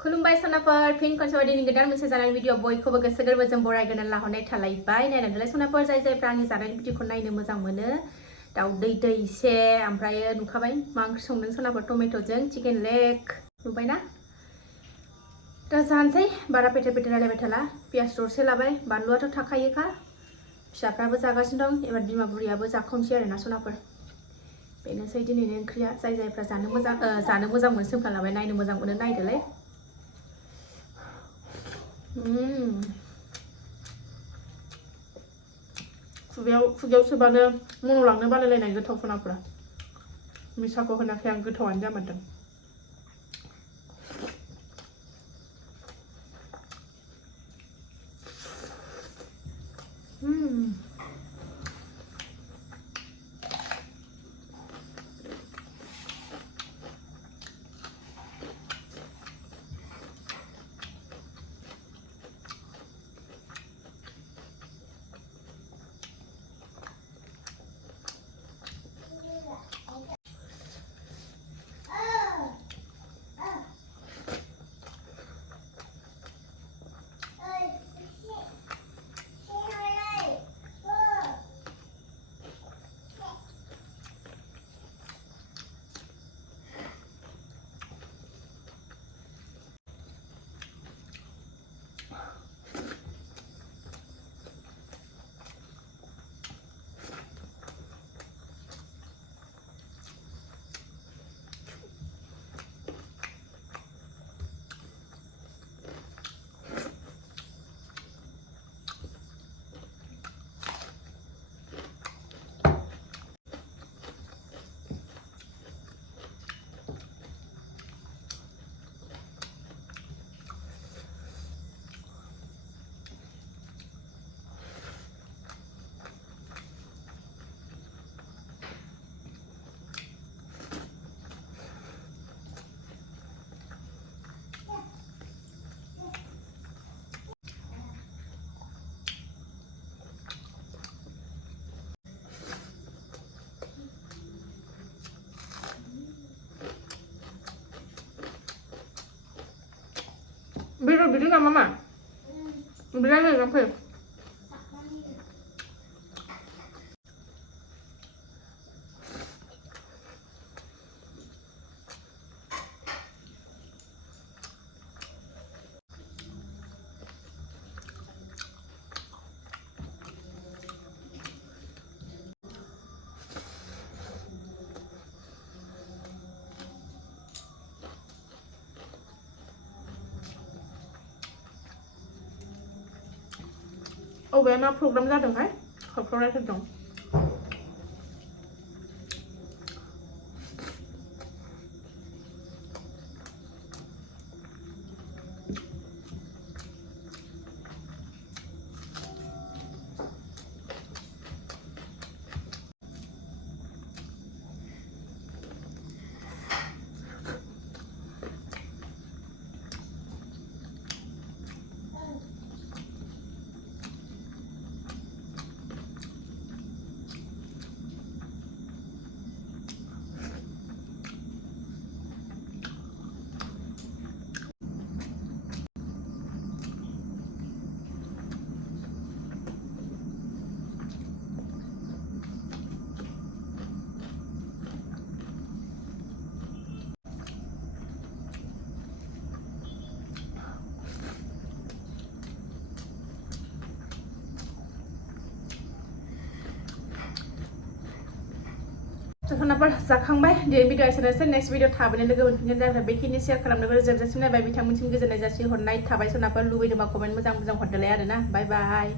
खुलुमबाय सनाफोर फिन खनसे बायदिनि गोदान मोनसे जानायनि भिडिअ बयखौबो गोसो गोरबोजों बरायगोन लाहरनाय थालायबाय नायनानैलाय सनाफोर जायफ्रा आंनि जानायनि भिडिअखौ नायनो मोजां मोनो दाउदै दैसे ओमफ्राय नुखाबाय मा ओंख्रि संदों सनाफोर टमेट'जों चिकेन लेग नुबायना दा जानोसै बारा पेटे पेटे रायलायबाय थाला पियास दरसे लाबाय बानलुआथ' थाखायोखा फिसाफ्राबो जागासिनो दं एबार बिमा बुरियाबो जाखावनोसै आरोना सनाफोर बेनोसै दिनैनि ओंख्रिया जायफ्रा जानो मोजां मोनो सोंखालाबाय नायनो मोजां मोनो नायदोलाय खुगायाव सोबानो मन'लांनो बालायलायनाय गोथाव सनाफोरा मिसाखौ होनाखै आं गोथावानो जामारदों Biru biru nggak mama? Bilang ya apa? Oh, वे मा प्रग्राम जादोंहाय खरफ्रावनायफोर दं सनाफोर जाखांबाय दिनै भिडिअ एसेनोसै नेक्स्ट भिडिअ थाबैनो लोगो मोनफिनगोन जायफ्रा बेखिनि शेयार खालामनोबो जोबजासिम नायबाय बिथांमोनसिम गोजोननाय जासिहरनाय थाबाय सनाफोर लुबैदोंबा कमेन्ट मोजां हरदोलाय आरोना बाय बाय